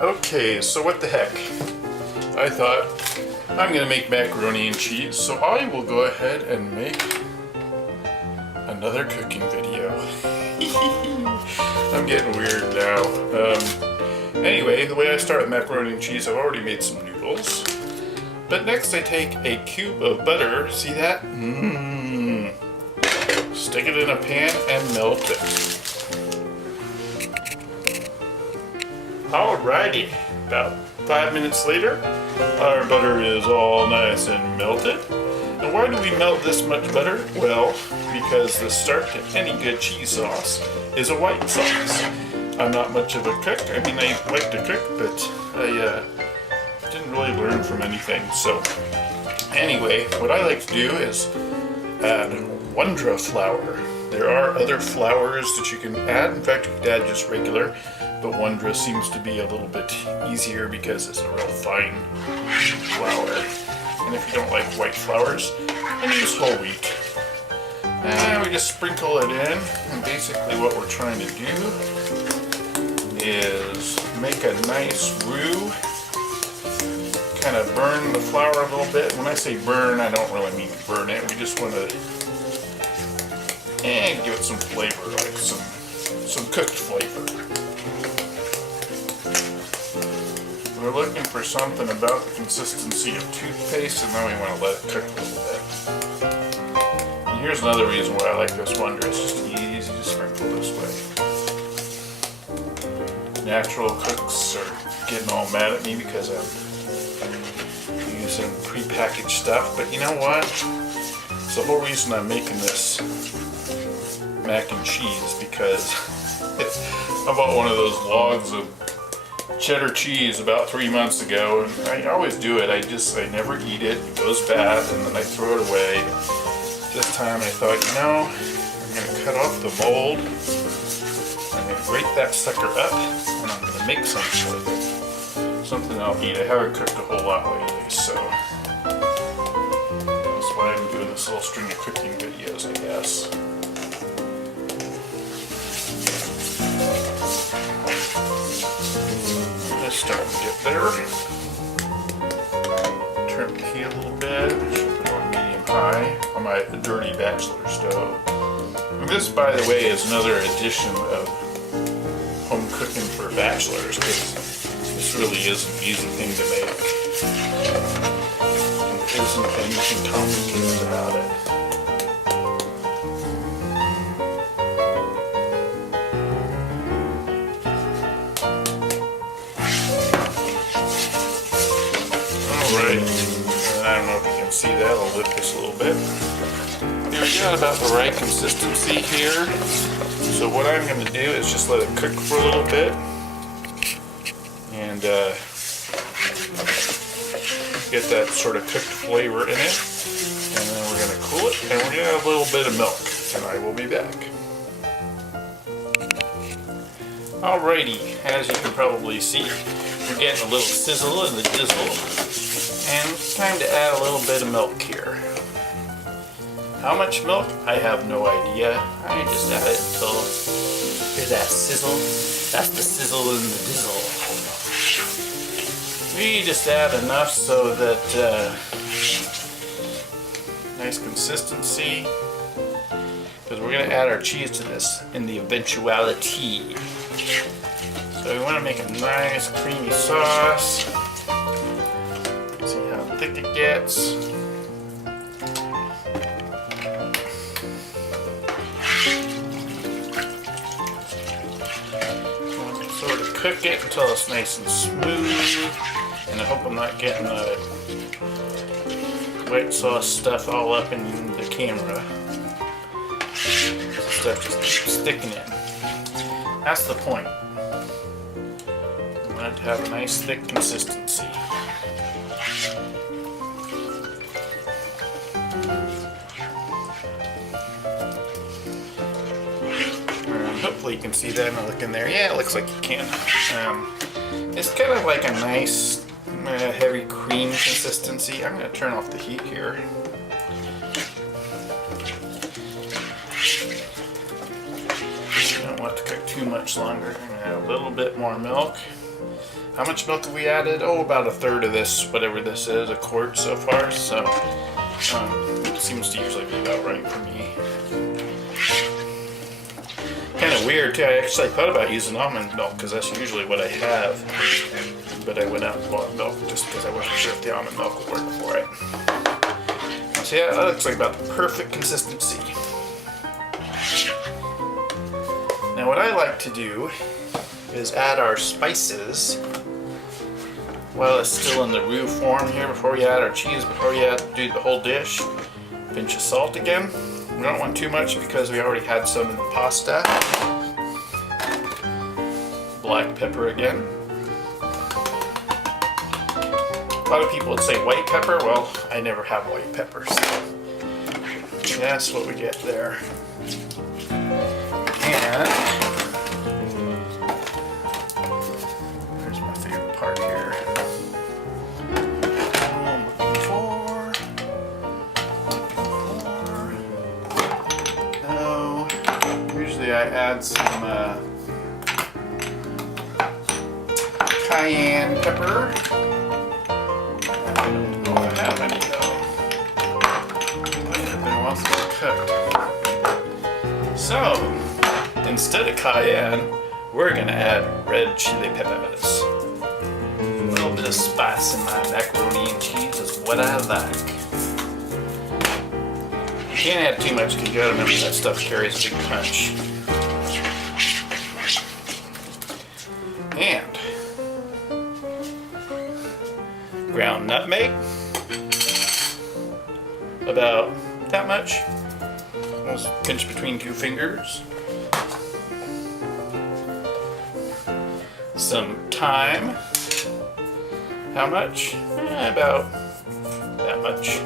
Okay, so what the heck? I thought I'm gonna make macaroni and cheese, so I will go ahead and make another cooking video. I'm getting weird now. Anyway, the way I start with macaroni and cheese, I've already made some noodles. But next I take a cube of butter, see that? Stick it in a pan and melt it. Alrighty, about 5 minutes later, our butter is all nice and melted. And why do we melt this much butter? Well, because the start to any good cheese sauce is a white sauce. I'm not much of a cook. I mean, I like to cook, but I didn't really learn from anything. So anyway, what I like to do is add Wondra flour. There are other flours that you can add. In fact, you could add just regular, but Wondra seems to be a little bit easier because it's a real fine flour. And if you don't like white flours, then use whole wheat. And we just sprinkle it in, and basically what we're trying to do is make a nice roux. Kind of burn the flour a little bit. When I say burn, I don't really mean burn it. We just want to give it some flavor, like some cooked flavor. We're looking for something about the consistency of toothpaste, and then we want to let it cook a little bit. And here's another reason why I like this Wonder. It's just easy to sprinkle this way. Natural cooks are getting all mad at me because I'm using prepackaged stuff, but you know what? It's the whole reason I'm making this mac and cheese, because I bought one of those logs of cheddar cheese about 3 months ago, and I always do it. I never eat it. It goes bad, and then I throw it away. This time I thought, you know, I'm going to cut off the mold. I'm going to grate that sucker up, and I'm going to make something with it. Something I'll eat. I haven't cooked a whole lot lately, so that's why I'm doing this little string of cooking videos, I guess. It's starting to get there. Turn the heat a little bit. Should be on medium high on my dirty bachelor stove. And this, by the way, is another edition of home cooking for bachelors, because this really is an easy thing to make. And there isn't anything complicated about it. Alright, I don't know if you can see that. I'll lift this a little bit. Here we got about the right consistency here. So what I'm going to do is just let it cook for a little bit. And get that sort of cooked flavor in it. And then we're going to cool it. And we're going to add a little bit of milk. And I will be back. Alrighty, as you can probably see, we're getting a little sizzle in the dizzle. And it's time to add a little bit of milk here. How much milk? I have no idea. I just add it until there's that sizzle. That's the sizzle in the dizzle. We just add enough so that nice consistency. Because we're going to add our cheese to this in the eventuality. So we want to make a nice creamy sauce. See how thick it gets. Sort of cook it until it's nice and smooth. And I hope I'm not getting the white sauce stuff all up in the camera. This stuff just keeps sticking in. That's the point. I want it to have a nice thick consistency. Hopefully you can see that and look in there. Yeah, it looks like you can. It's kind of like a nice heavy cream consistency. I'm going to turn off the heat here. You don't want it to cook too much longer. I'm going to add a little bit more milk. how much milk have we added? Oh, about a third of this, whatever this is, a quart so far. So it seems to usually be about right for me. Kind of weird too. I actually thought about using almond milk because that's usually what I have, but I went out and bought milk just because I wasn't sure if the almond milk would work for it. So yeah, that looks like about the perfect consistency. Now what I like to do is add our spices while it's still in the roux form here before we add our cheese, before we do the whole dish. Pinch of salt again. We don't want too much because we already had some in the pasta. Black pepper again. A lot of people would say white pepper. Well, I never have white pepper, so that's what we get there. And here's my favorite part here. I'm looking for. Usually I add some cayenne pepper. I don't know if I have any though. Might have been once it's cooked. So, instead of cayenne, we're gonna add red chili peppers. A little bit of spice in my macaroni and cheese is what I like. You can't add too much because you gotta remember that stuff carries a big punch. And ground nutmeg, about that much. Almost pinch between two fingers. Some thyme. How much? About that much.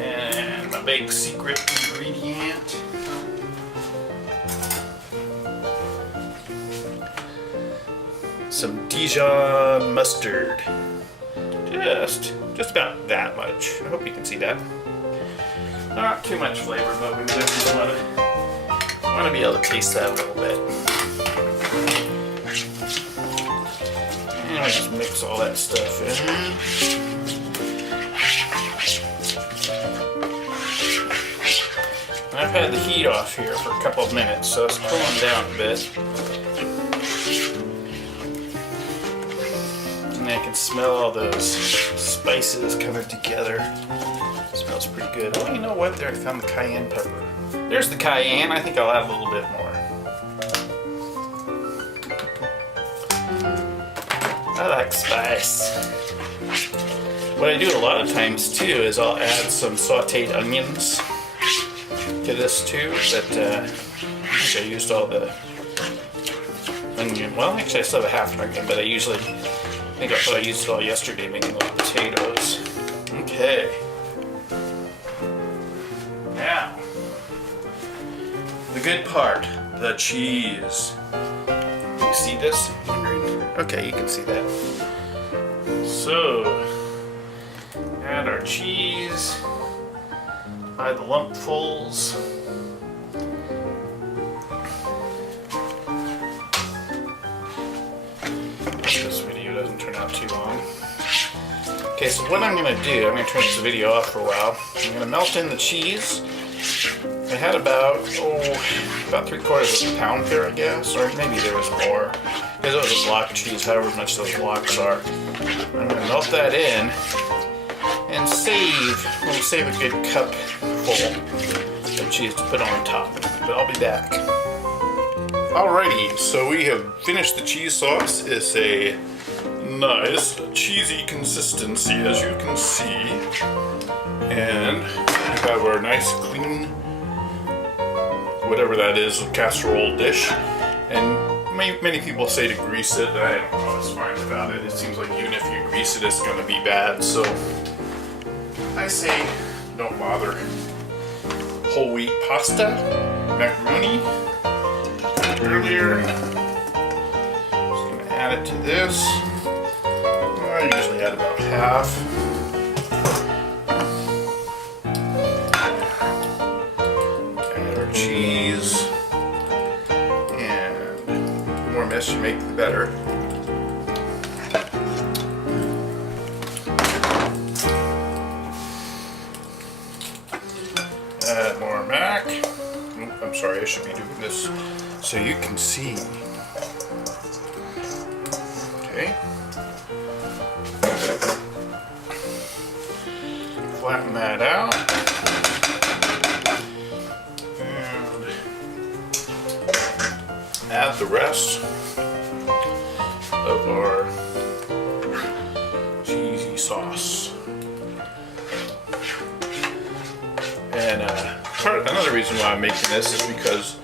And my big secret ingredient. Some Dijon mustard. Just about that much. I hope you can see that. Not too much flavor, but we definitely want to be able to taste that a little bit. And I just mix all that stuff in. And I've had the heat off here for a couple of minutes, so it's cooling down a bit. And I can smell all those spices coming together. It smells pretty good. Oh, you know what? There, I found the cayenne pepper. There's the cayenne. I think I'll add a little bit more. I like spice. What I do a lot of times too is I'll add some sauteed onions to this too. But I think I used all the onion. Well, actually I still have a half an onion, but I used it all yesterday making those potatoes. Okay. Now, the good part, the cheese. You see this? Okay, you can see that. So, add our cheese by the lumpfuls. This video doesn't turn out too long. Okay, so what I'm going to do, I'm going to turn this video off for a while. I'm going to melt in the cheese. I had about 3/4 of a pound there, I guess, or maybe there was more. Because it was a block of cheese, however much those blocks are. I'm going to melt that in and we'll save a good cup full of cheese to put on top. But I'll be back. Alrighty, so we have finished the cheese sauce. It's a nice cheesy consistency, as you can see. And we have our nice clean, whatever that is, casserole dish. And many people say to grease it. I don't know what's fine about it. It seems like even if you grease it, it's going to be bad. So I say don't bother. Whole wheat pasta, macaroni. Earlier, just going to add it to this. I usually add about half. Add our cheese and you make, the better. Add more mac. Oh, I'm sorry, I should be doing this so you can see. Okay. Flatten that out. And add the rest of our cheesy sauce. And another reason why I'm making this is because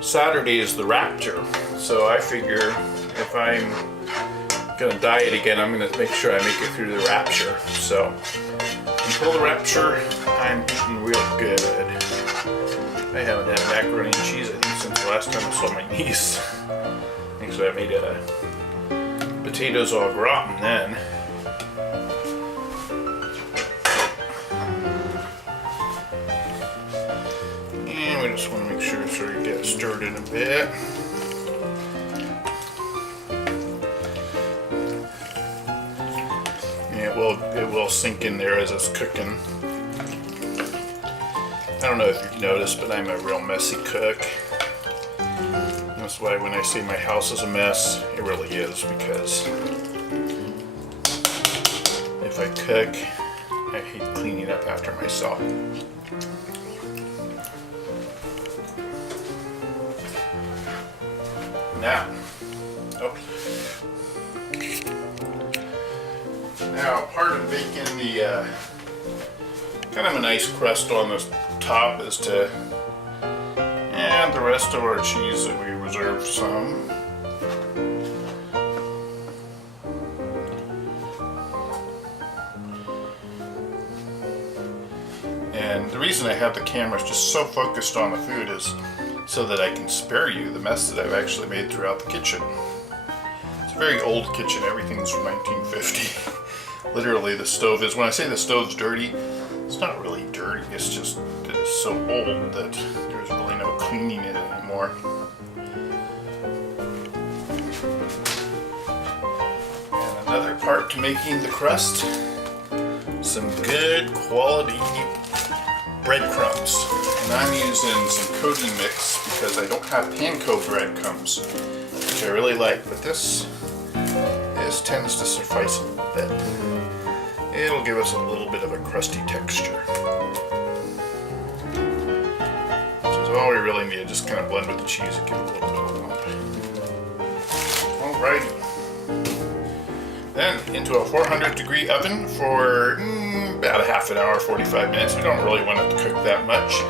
Saturday is the Rapture. So I figure if I'm gonna diet again, I'm gonna make sure I make it through the Rapture. So until the Rapture, I'm eating real good. I haven't had macaroni and cheese, I think, since the last time I saw my niece. Actually, I made potatoes au gratin then. And we just want to make sure it sort of gets stirred in a bit. It will sink in there as it's cooking. I don't know if you've noticed, but I'm a real messy cook. That's why when I say my house is a mess, it really is, because if I cook, I hate cleaning up after myself. Now, part of baking the kind of a nice crust on the top is to add the rest of our cheese that we reserved some. And the reason I have the camera just so focused on the food is so that I can spare you the mess that I've actually made throughout the kitchen. It's a very old kitchen, everything's from 1950. Literally the stove is, when I say the stove's dirty, it's not really dirty, it's just that it's so old that there's really no cleaning it anymore. And another part to making the crust, some good quality breadcrumbs. And I'm using some coating mix because I don't have panko breadcrumbs, which I really like, but this tends to suffice a little bit. It'll give us a little bit of a crusty texture. Which is all we really need, just kind of blend with the cheese and give it a little bit of lump. Alrighty. Then into a 400-degree oven for about a half an hour, 45 minutes. We don't really want it to cook that much.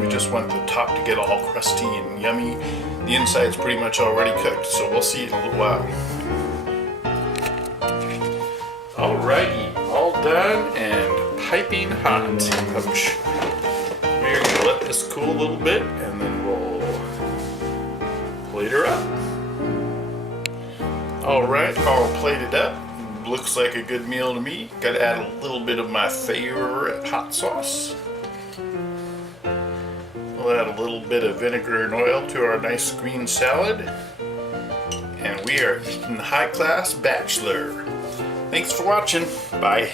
We just want the top to get all crusty and yummy. The inside's pretty much already cooked, so we'll see in a little while. Alrighty, all done and piping hot. Ouch. We're gonna let this cool a little bit and then we'll plate her up. Alright, all plated up. Looks like a good meal to me. Gotta add a little bit of my favorite hot sauce. We'll add a little bit of vinegar and oil to our nice green salad. And we are eating high-class bachelor. Thanks for watching. Bye.